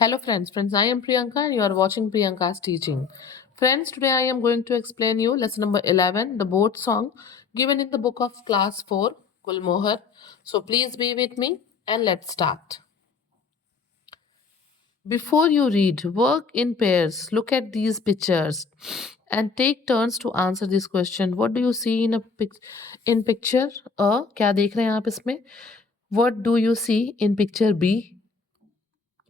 Hello friends, I am Priyanka and you are watching Priyanka's teaching. Friends, today I am going to explain you lesson number 11, the boat song given in the book of class 4, Gulmohar. So please be with me and let's start. Before you read, work in pairs, look at these pictures and take turns to answer this question. What do you see in picture A? क्या देख रहे हैं आप इसमें? What do you see in picture B?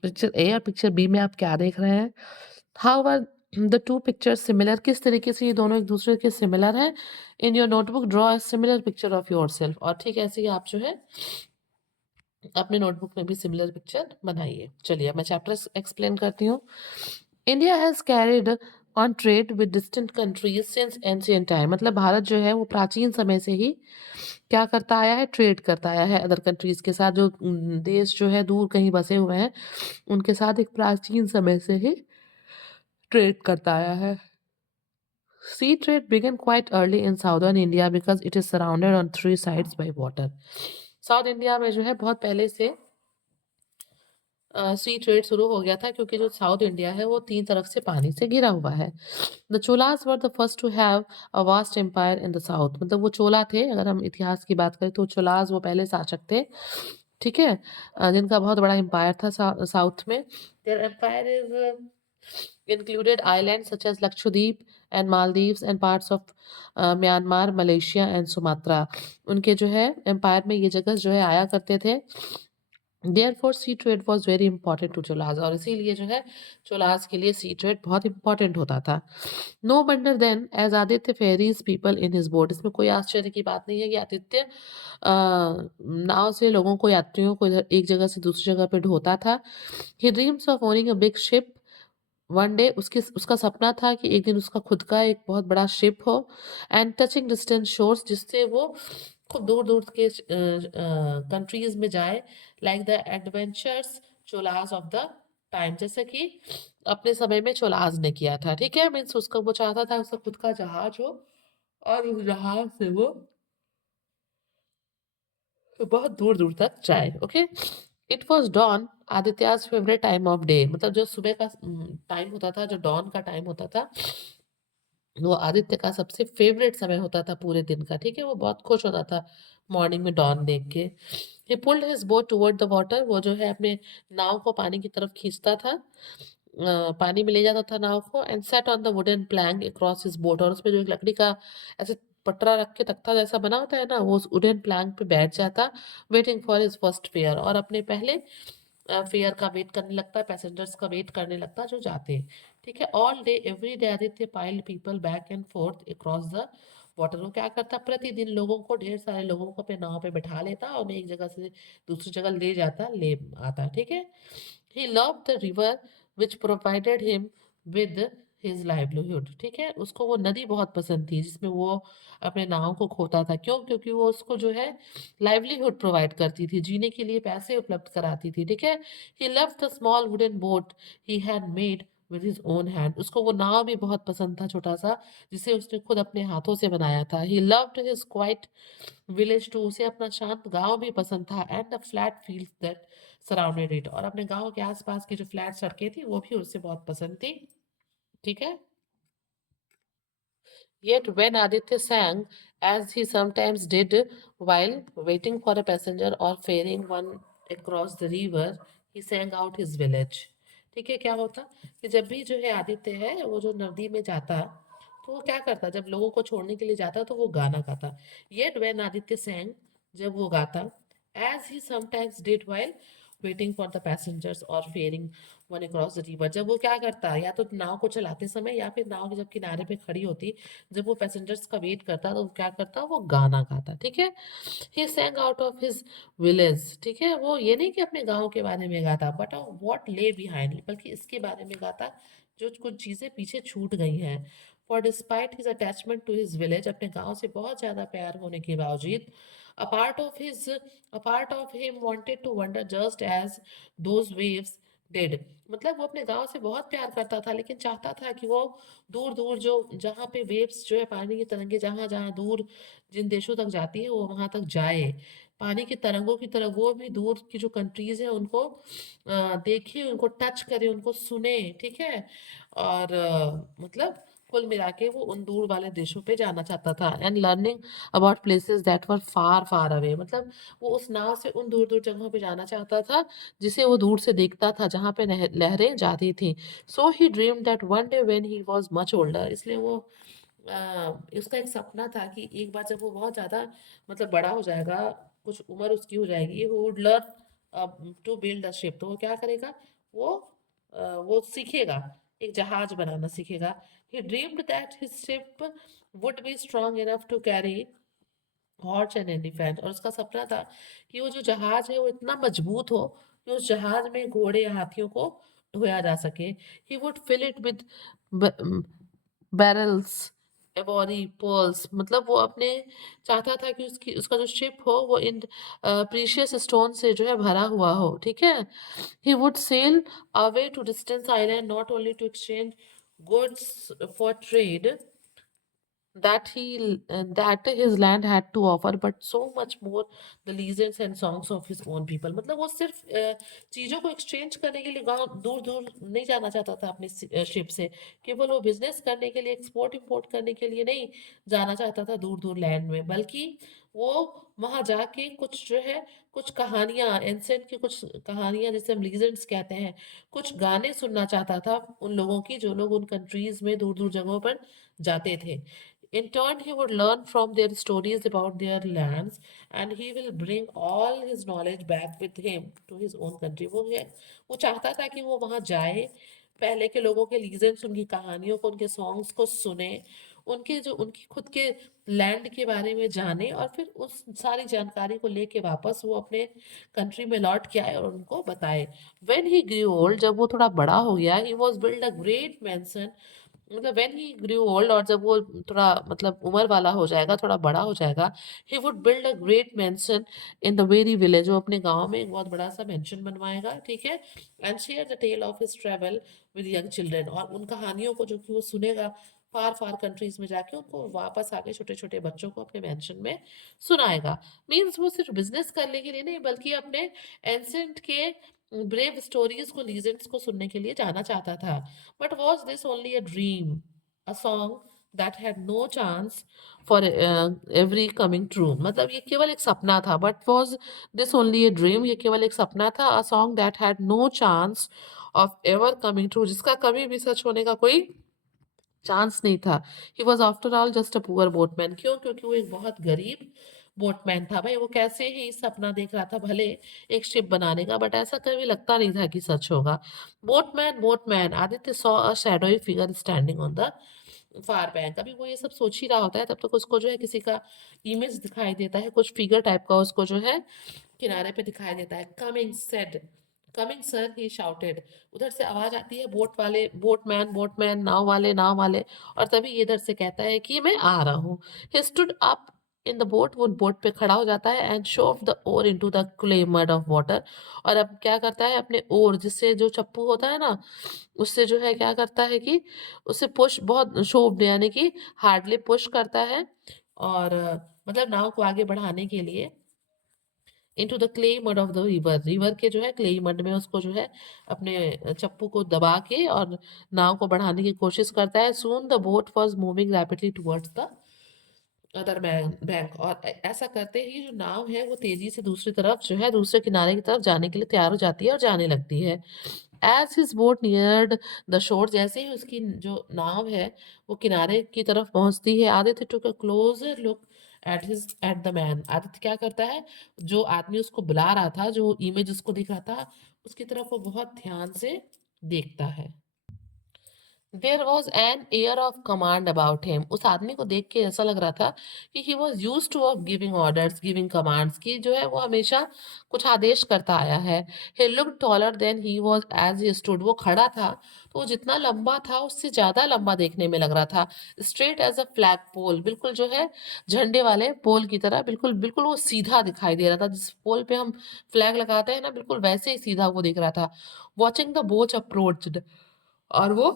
Picture A या picture B में आप क्या देख रहे हैं? How are the two pictures similar? किस तरीके से ये दोनों एक दूसरे के सिमिलर हैं? In your notebook draw a similar picture of yourself. और ठीक ऐसे ही आप जो है अपने नोटबुक में भी सिमिलर पिक्चर बनाइए। चलिए मैं चैप्टर एक्सप्लेन करती हूँ। India has carried on trade with distant countries since ancient time. मतलब भारत जो है वो प्राचीन समय से ही क्या करता आया है? ट्रेड करता आया है अदर कंट्रीज के साथ। जो देश जो है दूर कहीं बसे हुए हैं उनके साथ एक प्राचीन समय से ही ट्रेड करता आया है। Sea trade began quite early in southern India because it is surrounded on three sides by water. South India में जो है बहुत पहले से सी ट्रेड शुरू हो गया था क्योंकि जो साउथ इंडिया है वो तीन तरफ से पानी से घिरा हुआ है। The Cholas were the first to have a vast empire in the south. मतलब वो चोला थे, अगर हम इतिहास की बात करें तो चोलास वो पहले शासक थे, ठीक है, जिनका बहुत बड़ा एम्पायर था साउथ में। Their empire is included islands such as Lakshadweep and Maldives and parts of Myanmar, Malaysia and Sumatra। उनके जो है एम्पायर में ये जगह जो है आया करते थे। Therefore sea trade was very important to Cholas. और इसीलिए जो है चोलाज के लिए सी ट्रेड बहुत इंपॉर्टेंट होता था। No wonder then as Aditya ferries people in his boat. इसमें कोई आश्चर्य की बात नहीं है कि आदित्य नाव से लोगों को, यात्रियों को इधर एक जगह से दूसरी जगह पे ढोता था। He dreams of owning a big ship. One day उसका सपना था कि एक दिन उसका खुद का एक बहुत बड़ा शिप हो एंड टचिंग डिस्टेंस शोर्स, जिससे वो खूब दूर दूर के कंट्रीज में जाए, like the adventures Cholas of the time, जैसे कि अपने समय में चोलास ने किया था। ठीक है, मीन्स उसका वो चाहता था उसका खुद का जहाज हो और उस जहाज से वो बहुत दूर दूर तक जाए। Okay, it was dawn, Aditya's favourite time of day. मतलब जो सुबह का टाइम होता था, जो डॉन का टाइम होता था, वो आदित्य का सबसे फेवरेट समय होता था पूरे दिन का। ठीक है, वो बहुत खुश होता था मॉर्निंग में डॉन देख के। ही pulled his boat toward the water. वो जो है अपने नाव को पानी की तरफ खींचता था, पानी में ले जाता था नाव को। And set on the wooden plank across his boat. और उसमें जो एक लकड़ी का ऐसे पटरा रख के तख्ता जैसा बना होता है ना, वो उस वुडन प्लैंक पे बैठ जाता, waiting for his first fair. और अपने पहले फेयर का वेट करने लगता है, पैसेंजर्स का वेट करने लगता है जो जाते हैं। ठीक है, all day every day Aditya piled people back and fourth across the water. वो क्या करता, प्रतिदिन लोगों को, ढेर सारे लोगों को अपने नाव पे बैठा लेता और उन्हें एक जगह से दूसरी जगह ले जाता, ले आता। ठीक है, he loved the river which provided him with his livelihood. ठीक है, उसको वो नदी बहुत पसंद थी जिसमें वो अपने नाव को खोता था। क्यों? क्योंकि वो उसको जो है लाइवलीहुड प्रोवाइड करती थी, जीने के लिए पैसे उपलब्ध कराती थी। ठीक है, he loved the small wooden boat he had made with his own hand. उसको वो नाव भी बहुत पसंद था, छोटा सा, जिसे उसने खुद अपने हाथों से बनाया था। He loved his quiet village too. उसे अपना शांत गांव भी पसंद था। And the flat fields that surrounded it. और अपने गांव के आसपास की जो फ्लैट सड़कें थी वो भी उसे बहुत पसंद थी। ठीक है, yet when Aditya sang, as he sometimes did while waiting for a passenger or ferrying one across the river, he sang out his village। ठीक है, क्या होता कि जब भी जो है आदित्य है वो जो नदी में जाता तो वो क्या करता, जब लोगों को छोड़ने के लिए जाता तो वो गाना गाता। येट व्हेन आदित्य sang, जब वो गाता, as he sometimes did while waiting for the passengers और ferrying one across the river. जब वो क्या करता, या तो नाव को चलाते समय या फिर नाव की जब किनारे पे खड़ी होती, जब वो पैसेंजर्स का वेट करता तो वो क्या करता, वो गाना गाता। ठीक है, he sang out of his village. ठीक है, वो ये नहीं कि अपने गांव के बारे में गाता, बट व्हाट ले बिहाइंड, बल्कि इसके बारे में गाता जो कुछ चीजें पीछे छूट गई हैं। For despite his attachment to his village, अपने गांव से बहुत ज्यादा प्यार होने के बावजूद, a part of his a part of him wanted to wander just as those waves did। मतलब वो अपने गांव से बहुत प्यार करता था लेकिन चाहता था कि वो दूर दूर जो, जहाँ पे वेव्स जो है पानी की तरंगे जहाँ जहाँ दूर जिन देशों तक जाती है वो वहां तक जाए। पानी की तरंगों की तरह वो भी दूर की जो कंट्रीज है उनको देखे, उनको टच करे, उनको सुने, ठीक है। और मतलब कुल मिला के वो उन दूर वाले देशों पे जाना चाहता था, and learning about places that were far far away, मतलब वो उस नाव से उन दूर दूर जगहों पे जाना चाहता था जिसे वो दूर से देखता था, जहाँ पे लहरें जाती थी। So he dreamed that one day when he was much older, इसलिए वो उसका एक सपना था कि एक बार जब वो बहुत ज़्यादा मतलब बड़ा हो जाएगा, कुछ उम्र उसकी हो जाएगी, वो would learn to build a ship, तो वो क्या करेगा, वो वो सीखेगा, एक जहाज बनाना सीखेगा। He dreamed that his ship would be strong enough to carry horse and elephant, और उसका सपना था कि वो जो जहाज है वो इतना मजबूत हो कि उस जहाज में घोड़े या हाथियों को ढोया जा सके। He would fill it with barrels, ivory, pearls, मतलब वो अपने चाहता था कि उसकी उसका जो शिप हो वो इन प्रीशियस स्टोन से जो है भरा हुआ हो, ठीक है। He would sail away to distance island not only to exchange goods for trade that his land had to offer, but so much more, the legends and songs of his own people, मतलब वो सिर्फ चीजों को exchange करने के लिए गांव दूर दूर नहीं जाना चाहता था अपने शिप से, केवल वो बिजनेस करने के लिए, एक्सपोर्ट इंपोर्ट करने के लिए नहीं जाना चाहता था दूर दूर लैंड में, बल्कि वो वहां जाके कुछ जो है, कुछ कहानियां, एंसेंट की कुछ कहानियां जिसे हम लीजेंड्स कहते हैं, कुछ गाने सुनना चाहता था उन लोगों की जो लोग उन कंट्रीज में दूर दूर जगहों पर जाते थे। In turn, he would learn from their stories about their lands, and he will bring all his knowledge back with him to his own country. वो चाहता था कि वो वहां जाए, पहले के लोगों के लीजेंड्स, उनकी कहानियों को, उनके सॉन्ग्स को सुने, उनकी खुद के लैंड के बारे में जाने, और फिर उस सारी जानकारी को लेके वापस वो अपने कंट्री में लौट के आए और उनको बताए। When he grew old, जब वो थोड़ा बड़ा हो गया, he was built a great mansion, मतलब व्हेन ही ग्रू ओल्ड, और जब वो थोड़ा मतलब उम्र वाला हो जाएगा, थोड़ा बड़ा हो जाएगा, he would build a great mention in the very village, वो अपने गांव में एक बहुत बड़ा सा मेंशन बनवाएगा, ठीक है। And share the tale of his travel with young children, और उन कहानियों को जो कि वो सुनेगा फार फार कंट्रीज में जाके, उनको वापस आके छोटे छोटे बच्चों को अपने मेंशन में सुनाएगा। मीन्स वो सिर्फ बिजनेस करने के लिए नहीं, बल्कि अपने एंसेंट के ब्रेव स्टोरीज को, लीजेंड्स को सुनने के लिए जाना चाहता था। But was this only a dream, a song that had no chance for every coming true? मतलब ये केवल एक सपना था. But was this only a dream? ये केवल एक सपना था. A song that had no chance of ever coming true, जिसका कभी भी सच होने का कोई चांस नहीं था। He was after all just a poor boatman, क्यों? क्योंकि वो एक बहुत गरीब बोटमैन था। भाई वो कैसे ही सपना देख रहा था भले एक शिप बनाने का, बट ऐसा कभी लगता नहीं था कि सच होगा। Boatman, boatman, Aditya saw a shadowy figure standing on the far bank. अभी वो ये सब सोच ही रहा होता है, तब तक उसको जो है किसी का इमेज दिखाई देता है, कुछ फिगर टाइप का उसको जो है किनारे पे दिखाई देता है। कमिंग सेड, कमिंग सर, ही शाउटेड। उधर से आवाज आती है, बोट वाले, बोटमैन, बोटमैन, नाव वाले, नाव वाले, और तभी ये इधर से कहता है कि मैं आ रहा हूँ। He stood up in the boat, वो बोट पे खड़ा हो जाता है, and shove the oar into the clay mud of water, और अब क्या करता है, अपने ओर, जिससे जो चप्पू होता है ना, उससे जो है क्या करता है कि उससे पुश, बहुत शोव यानी कि हार्डली पुश करता है, और मतलब नाव को आगे बढ़ाने के लिए into the clay mud of the river, river के जो है क्ले मड में उसको जो है अपने चप्पू को दबा के और नाव को बढ़ाने की कोशिश करता है। Soon the boat was moving rapidly towards the other bank, और ऐसा करते ही जो नाव है वो तेजी से दूसरी तरफ जो है, दूसरे किनारे की तरफ जाने के लिए तैयार हो जाती है और जाने लगती है। As his boat neared the shore, जैसे ही उसकी जो नाव है वो किनारे की तरफ पहुंचती है, Aditya took a closer look at the man. Aditya क्या करता है, जो आदमी उसको बुला रहा था, जो इमेज उसको दिख रहा था, उसकी तरफ वो बहुत ध्यान से देखता है। There was an air of command about him, उस आदमी को देख के ऐसा लग रहा था कि he was use two of giving orders, giving commands, की जो है वो हमेशा कुछ आदेश करता आया है। He looked taller than he was as he stood, वो खड़ा था तो वो जितना लंबा था उससे ज्यादा लंबा देखने में लग रहा था। स्ट्रेट एज अ फ्लैग पोल, बिल्कुल जो है झंडे वाले पोल की तरह, बिल्कुल बिल्कुल वो सीधा दिखाई दे रहा था, जिस पोल पे हम फ्लैग लगाते हैं ना, बिल्कुल वैसे ही सीधा वो दिख रहा था। वॉचिंग द बोट अप्रोच्ड, और वो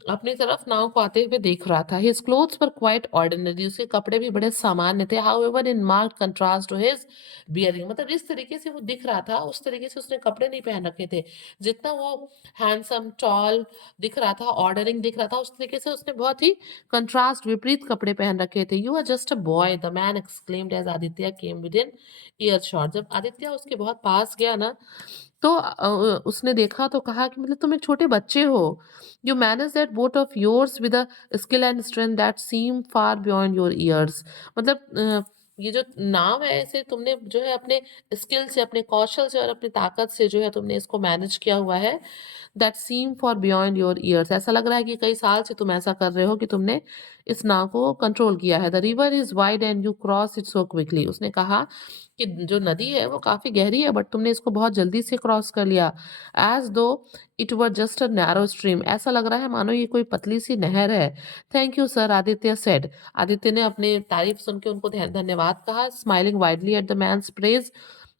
अपनी तरफ नाव को आते हुए देख रहा था। His clothes were quite ordinary, उसके कपड़े भी बड़े सामान्य थे। However in marked contrast to his bearing, मतलब जिस तरीके से वो दिख रहा था उस तरीके से उसने कपड़े नहीं पहन रखे थे। जितना वो हैंडसम टॉल दिख रहा था, ऑर्डरिंग दिख रहा था, उस तरीके से उसने बहुत ही कंट्रास्ट विपरीत कपड़े पहन रखे थे। You are just a boy, the man exclaimed as Aditya came within earshot. जब आदित्य उसके बहुत पास गया ना, तो उसने देखा तो कहा कि मतलब तुम एक छोटे बच्चे हो। You manage that boat of yours with a skill and strength that seem far beyond your years. मतलब ये जो नाव है इसे तुमने जो है अपने स्किल से, अपने कौशल से और अपनी ताकत से जो है तुमने इसको मैनेज किया हुआ है। That seem far beyond your years, ऐसा लग रहा है कि कई साल से तुम ऐसा कर रहे हो कि तुमने इस नाव को कंट्रोल किया है। The river is wide and you cross it so quickly, उसने कहा कि जो नदी है वो काफ़ी गहरी है बट तुमने इसको बहुत जल्दी से क्रॉस कर लिया। एज़ दो it were just a narrow stream, ऐसा लग रहा है मानो ये कोई पतली सी नहर है। Thank you sir, Aditya said. Aditya ने अपनी तारीफ सुन के उनको धन्यवाद कहा, smiling widely at the man's praise.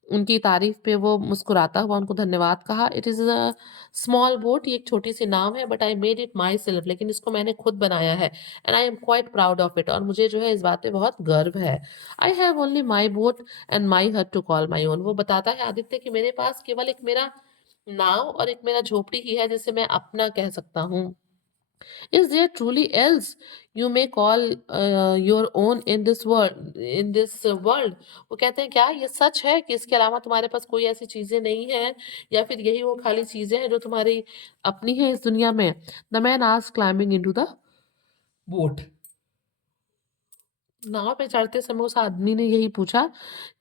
उनकी तारीफ पे वो मुस्कुराता हुआ उनको धन्यवाद कहा। It is a small boat, ये एक छोटी सी नाव है but I made it myself, लेकिन इसको मैंने खुद बनाया है। And I am quite proud of it, और मुझे जो है इस बात पे बहुत गर्व है। I have only my boat and my हट टू कॉल माई ओन। वो बताता है आदित्य कि मेरे पास केवल एक मेरा नाव और एक मेरा झोपड़ी ही है जिसे मैं अपना कह सकता हूँ। Is there truly else you may call your own in this world, in this world? वो कहते हैं क्या ये सच है कि इसके अलावा तुम्हारे पास कोई ऐसी चीजें नहीं है, या फिर यही वो खाली चीजें हैं जो तुम्हारी अपनी है इस दुनिया में? The man asked, climbing into the boat. नाव पे चढ़ते समय उस आदमी ने यही पूछा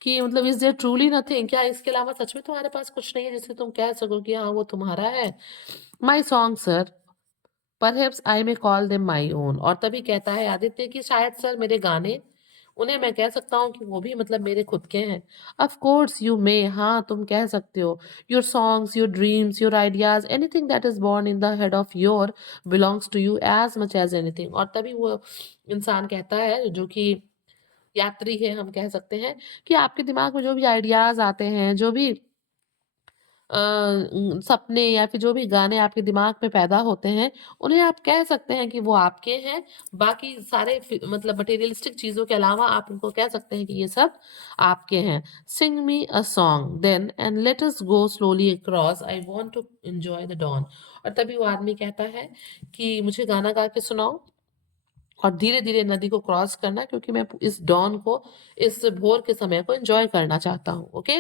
कि मतलब इज देयर ट्रूली नथिंग, क्या इसके अलावा सच में तुम्हारे पास कुछ नहीं है जिसे तुम कह सको कि हाँ वो तुम्हारा है? My song sir, perhaps I may call them my own. और तभी कहता है आदित्य कि शायद सर मेरे गाने, उन्हें मैं कह सकता हूँ कि वो भी मतलब मेरे खुद के हैं। ऑफ कोर्स यू मे, हाँ तुम कह सकते हो। Your songs, your dreams, your ideas, anything that is born in the head of your belongs to you as much as anything. और तभी वो इंसान कहता है, जो कि यात्री है हम कह सकते हैं, कि आपके दिमाग में जो भी आइडियाज आते हैं, जो भी सपने या फिर जो भी गाने आपके दिमाग में पैदा होते हैं, उन्हें आप कह सकते हैं कि वो आपके हैं। बाकी सारे मतलब मटेरियलिस्टिक चीज़ों के अलावा आप उनको कह सकते हैं कि ये सब आपके हैं। Sing me a song then and let us go slowly across, I want to enjoy the dawn. और तभी वो आदमी कहता है कि मुझे गाना गा के सुनाओ और धीरे धीरे नदी को क्रॉस करना, क्योंकि मैं इस डॉन को, इस भोर के समय को एंजॉय करना चाहता हूँ। Okay.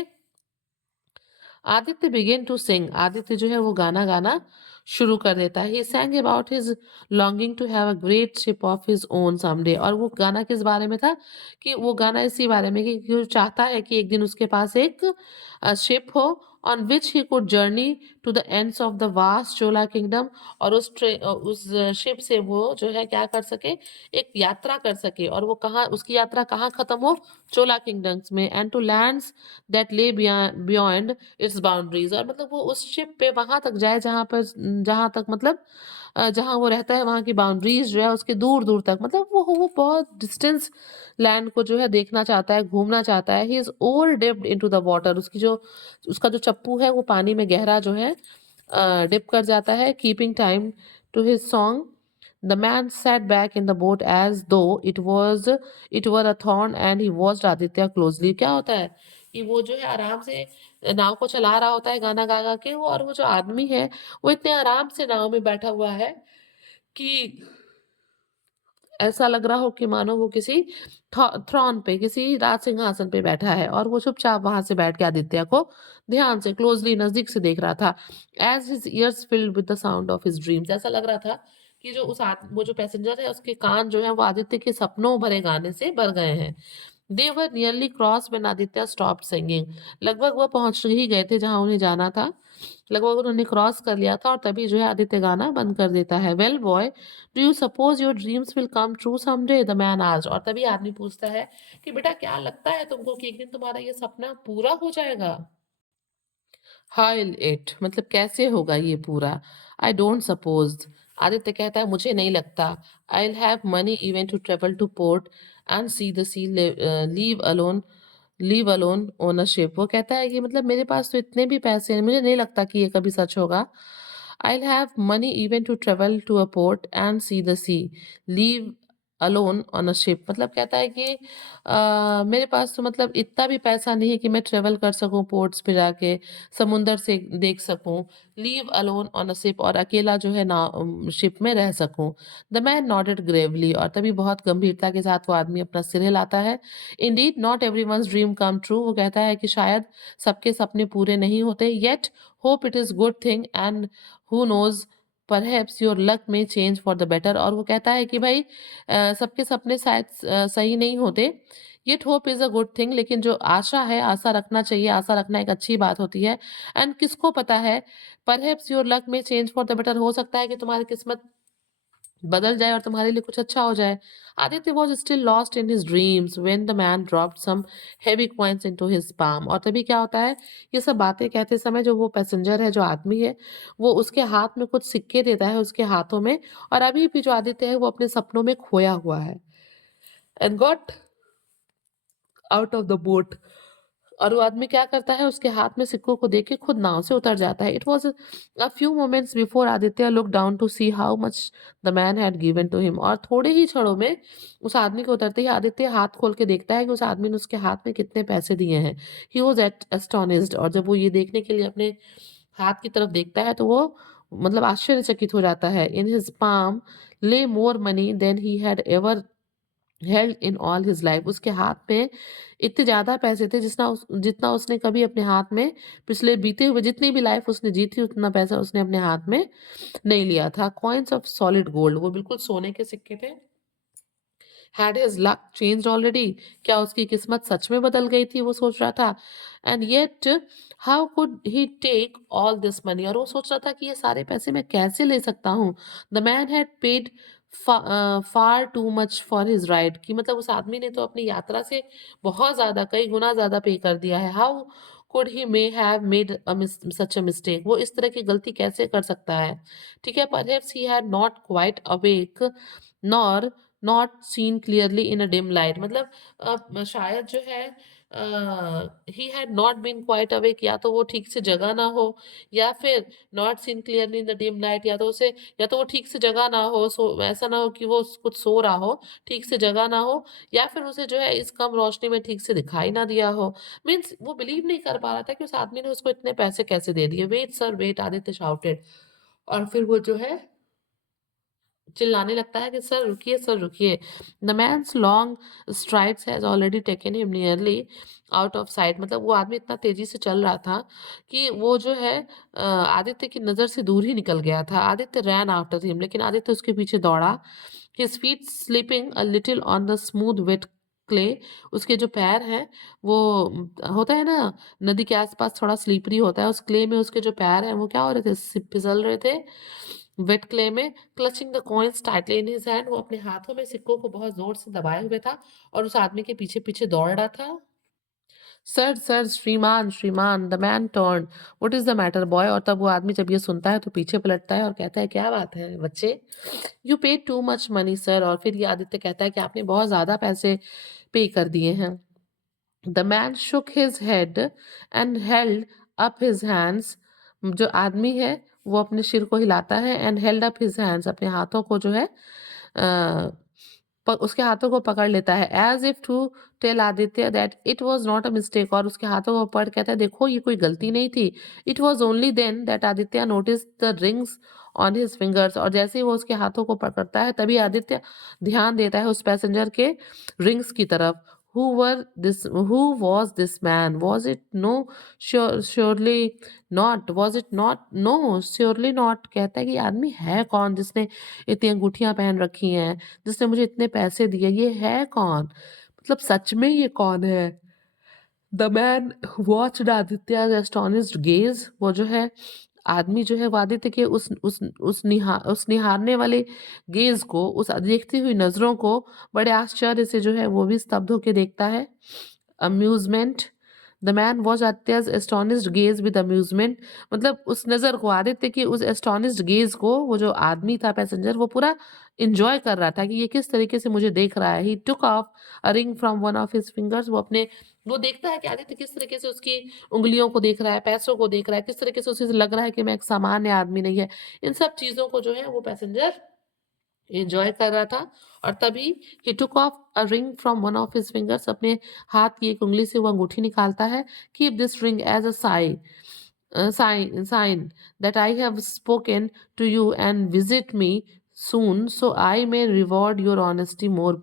Aditya began to sing, Aditya जो है वो गाना गाना शुरू कर देता है। He sang about his longing to have a great ship of his own someday. और वो गाना किस बारे में था? कि वो गाना इसी बारे में कि वो चाहता है कि एक दिन उसके पास एक शिप हो on which he could journey to the ends of the vast Chola kingdom. और उस शिप से वो जो है क्या कर सके, एक यात्रा कर सके, और वो कहाँ, उसकी यात्रा कहाँ खत्म हो? चोला किंगडम्स में। एंड टू लैंड्स दैट ले बियॉन्ड इट्स बाउंड्रीज। और मतलब वो उस शिप पे वहां तक जाए जहां पर, जहां तक मतलब जहां वो रहता है वहां की बाउंड्रीज जो है उसके दूर दूर तक, मतलब वो बहुत डिस्टेंस लैंड को जो है देखना चाहता है, घूमना चाहता है। He is over dipped into the water, उसकी जो, उसका जो चप्पू है वो पानी में गहरा जो है डिप कर जाता है। Keeping time to his song the man sat back in the boat as though it were a thorn and he watched Aditya closely। क्या होता है कि वो जो है आराम से नाव को चला रहा होता है गाना गा गा के वो, और वो जो आदमी है वो इतने आराम से नाव में बैठा हुआ है कि ऐसा लग रहा हो कि मानो वो किसी थ्रॉन पे, किसी राज सिंहासन पे बैठा है, और वो चुपचाप वहां से बैठ के आदित्य को ध्यान से, क्लोजली, नजदीक से देख रहा था। As his ears filled with the sound of his dreams, ऐसा लग रहा था कि जो वो जो पैसेंजर है उसके कान जो है वो आदित्य के सपनों भरे गाने से भर गए हैं। They were nearly cross when Aditya stopped singing, लगभग वह पहुंच ही गए थे जहां उन्हें जाना था, लगभग उन्होंने क्रॉस कर लिया था, और तभी जो है आदित्य गाना बंद कर देता है। Well boy, do you suppose your dreams will come true someday, the man asked. और तभी आदमी पूछता है कि बेटा क्या लगता है तुमको कि एक दिन तुम्हारा ये सपना पूरा हो जाएगा? हाइल इट, मतलब कैसे होगा ये पूरा? आई डोंट सपोज, आदित्य कहता है मुझे नहीं लगता। I will have money even to travel to port and see the sea, leave alone ownership. वो कहता है कि मतलब मेरे पास तो इतने भी पैसे हैं, मुझे नहीं लगता कि ये कभी सच होगा। I'll have money even to travel to a port and see the sea. Leave alone on a ship. मतलब कहता है कि मेरे पास तो मतलब इतना भी पैसा नहीं है कि मैं ट्रेवल कर सकूं पोर्ट्स पे जाके, समुंदर से देख सकूं। Leave alone on a ship, और अकेला जो है ना शिप में रह सकूं। द मैन नॉटेड ग्रेवली, और तभी बहुत गंभीरता के साथ वो आदमी अपना सिर हिलाता है। Indeed not everyone's dream come true. वो कहता है कि शायद सबके सपने पूरे नहीं होते। Yet hope it is good thing and who knows perhaps your luck में चेंज फॉर द बेटर। और वो कहता है कि भाई सबके सपने शायद सही नहीं होते। Yet hope is a good thing, लेकिन जो आशा है, आशा रखना चाहिए, आशा रखना एक अच्छी बात होती है। एंड किसको पता है, परहैप्स योर लक में चेंज फॉर द बेटर, हो सकता है कि तुम्हारी किस्मत बदल जाए और तुम्हारे लिए कुछ अच्छा हो जाए। Aditya was still lost in his dreams when the man dropped some heavy coins into his palm. और तभी क्या होता है, ये सब बातें कहते समय जो वो पैसेंजर है, जो आदमी है, वो उसके हाथ में कुछ सिक्के देता है उसके हाथों में। और अभी भी जो आदित्य है वो अपने सपनों में खोया हुआ है। And got out of the boat. और वो आदमी क्या करता है, उसके हाथ में सिक्कों को देख के खुद नाव से उतर जाता है। It was a few moments before Aditya look down to see how much the man had given to him. और थोड़े ही क्षणों में उस आदमी को उतरते ही आदित्य हाथ खोल के देखता है कि उस आदमी ने उसके हाथ में कितने पैसे दिए हैं। He was at astonished. और जब वो ये देखने के लिए अपने हाथ की तरफ देखता है तो वो मतलब आश्चर्यचकित हो जाता है। इन his palm lay more money than he had ever held in all his life. उसके हाथ में इतने ज़्यादा पैसे थे जितना उसने कभी अपने हाथ में पिछले बीते हुए जितनी भी लाइफ उसने जी थी, उतना पैसा उसने अपने हाथ में नहीं लिया था। कॉइन्स ऑफ सॉलिड गोल्ड, वो बिल्कुल सोने के सिक्के थे। Had his luck changed already, क्या उसकी किस्मत सच में बदल गई थी, वो सोच रहा था। And yet how could he take all this money, और वो सोच रहा था कि ये सारे पैसे मैं कैसे ले सकता हूँ। The man had paid far too much for his ride, कि मतलब उस आदमी ने तो अपनी यात्रा से बहुत ज्यादा, कई गुना ज्यादा पे कर दिया है। How could he may have made such a mistake, वो इस तरह की गलती कैसे कर सकता है। ठीक है, perhaps he had not quite awake nor not seen clearly in a dim light. मतलब शायद जो है he had not been quite awake, या तो वो ठीक से जगा ना हो, या फिर not seen clearly in the dim light, या तो वो ठीक से जगा ना हो, ऐसा ना हो कि वो कुछ सो रहा हो, ठीक से जगा ना हो, या फिर उसे जो है इस कम रोशनी में ठीक से दिखाई ना दिया हो। मीन्स वो बिलीव नहीं कर पा रहा था कि उस आदमी ने उसको इतने पैसे कैसे दे दिए। Wait sir wait, Aditya shouted. और फिर वो जो है चिल्लाने लगता है कि सर रुकिए। The man's long strides has already taken him nearly out of sight. मतलब वो आदमी इतना तेजी से चल रहा था कि वो जो है आदित्य की नजर से दूर ही निकल गया था। आदित्य रैन आफ्टर हिम, लेकिन आदित्य उसके पीछे दौड़ा। His feet slipping a little on the smooth wet clay. उसके जो पैर हैं वो होता है ना, नदी के आसपास थोड़ा स्लीपरी होता है, उस क्ले में उसके जो पैर हैं वो क्या हो रहे थे, फिसल रहे थे वेट क्ले में। Clutching the coins tightly in his hand, वो अपने हाथों में सिक्कों को बहुत जोर से दबाए हुए था और उस आदमी के पीछे पीछे दौड़ रहा था। सर सर, श्रीमान श्रीमान, the man turn, what is the matter boy. और तब वो आदमी जब ये सुनता है तो पीछे पलटता है और कहता है, क्या बात है बच्चे, यू पे टू मच मनी सर। और फिर ये आदित्य कहता है कि आपने बहुत ज्यादा पैसे पे कर दिए हैं। The man shook his head and held up his hands. जो आदमी है वो अपने सिर को हिलाता है, and held up his hands, अपने हाथों को जो है उसके हाथों को पकड़ लेता है। As if to tell Aditya that it was not a mistake, और उसके हाथों को पकड़ कहता है देखो ये कोई गलती नहीं थी। It was only then that Aditya notice the rings on his fingers. और जैसे ही वो उसके हाथों को पकड़ता है तभी आदित्य ध्यान देता है उस पैसेंजर के रिंग्स की तरफ। Who was this man? Was it no? Surely not. Was it not? No, surely not। कहता है कि ये आदमी है कौन जिसने इतनी अंगूठियां पहन रखी हैं, जिसने मुझे इतने पैसे दिए, ये है कौन, मतलब सच में ये कौन है। The man watched Aditya astonished gauge. वो जो है आदमी जो है वो आदित्य के उस निहारने वाले गेज को, उस देखती हुई नजरों को बड़े आश्चर्य से जो है वो भी स्तब्ध होकर देखता है। Amusement the man watch Aditya's astonished gaze with amusement। मतलब उस नज़र को, आदित्य की उस एस्टोनिश्ड गेज को, वो जो आदमी था पैसेंजर, वो पूरा एन्जॉय कर रहा था कि ये किस तरीके से मुझे देख रहा है। He took off a ring from one of his fingers. वो देखता है कि आदित्य किस तरीके से उसकी उंगलियों को देख रहा है, पैसों को देख रहा है, किस तरीके से उसे लग रहा है कि मैं एक सामान्य आदमी नहीं है। इन सब चीज़ों को जो है वो पैसेंजर एन्जॉय कर रहा था। और तभी he took off a ring from one of his fingers. अपने हाथ की एक उंगली से वो अंगूठी निकालता है। Keep this ring as a sign that I have spoken to you and visit me soon so I may reward your honesty more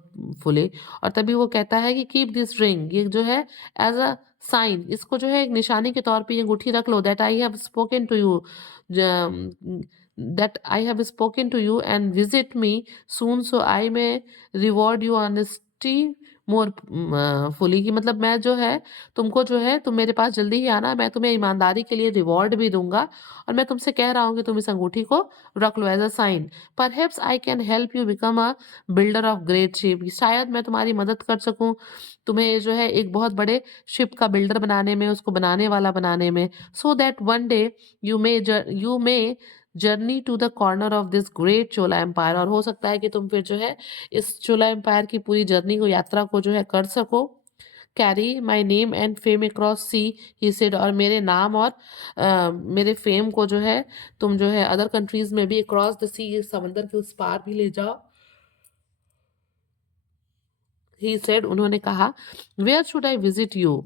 fully। और तभी वो कहता है कि कीप दिस रिंग, ये जो है एज अ साइन, इसको जो है एक निशानी के तौर पे ये अंगूठी रख लो। That I have spoken to you, that I have spoken to you and visit me soon so I may reward you honesty more fully। कि मतलब मैं जो है तुमको जो है, तुम मेरे पास जल्दी ही आना, मैं तुम्हें ईमानदारी के लिए रिवॉर्ड भी दूंगा। और मैं तुमसे कह रहा हूँ कि तुम इस अंगूठी को रख लो as a sign. Perhaps I can help you become a builder of great ship. शायद मैं तुम्हारी मदद कर सकूं तुम्हें जो है एक बहुत बड़े शिप का बिल्डर बनाने में, उसको बनाने वाला बनाने में। So that one day you may journey to the corner of this great Chola empire. और हो सकता है कि तुम फिर जो है इस चोला एम्पायर की पूरी जर्नी को, यात्रा को जो है कर सको। Carry my name and fame across sea, he said. और मेरे नाम और मेरे फेम को जो है तुम जो है अदर कंट्रीज में भी अक्रॉस द सी, समंदर के उस पार भी ले जाओ। ही सेड, उन्होंने कहा। Where should I visit you,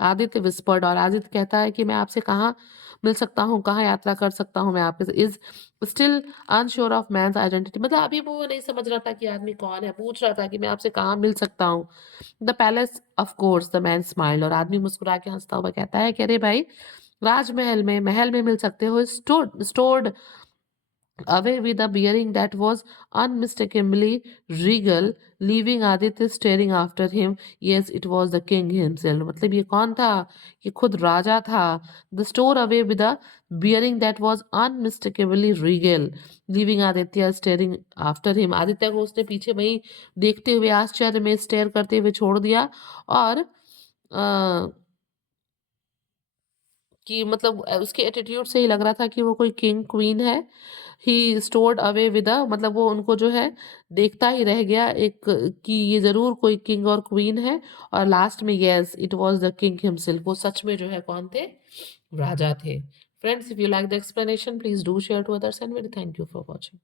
Aditya whispered. और आदित्य कहता है कि मैं आपसे कहाँ मिल सकता हूँ, कहाँ यात्रा कर सकता हूँ मैं आपके। Is still unsure of man's identity. मतलब अभी वो नहीं समझ रहा था कि आदमी कौन है, पूछ रहा था कि मैं आपसे कहाँ मिल सकता हूँ। The palace of course, the man smiled. और आदमी मुस्कुरा के हंसता हुआ कहता है कि अरे भाई, राजमहल में, महल में मिल सकते हो। Stored away with a bearing that was unmistakably regal, leaving Aditya staring after him. Yes, it was the king himself। मतलब ये कौन था? ये खुद राजा था। The store away with a bearing that was unmistakably regal, leaving Aditya staring after him। Aditya को उसने पीछे वही देखते हुए, आश्चर्य में स्टेयर करते हुए छोड़ दिया। और कि मतलब उसके एटीट्यूड से ही लग रहा था कि वो कोई किंग क्वीन है। ही स्टोर्ड अवे विद अ, मतलब वो उनको जो है देखता ही रह गया एक, कि ये जरूर कोई किंग और क्वीन है। और लास्ट में yes, it was the king himself. वो सच में जो है कौन थे? राजा थे। Friends, if you like the explanation please do share to others and very thank you for watching.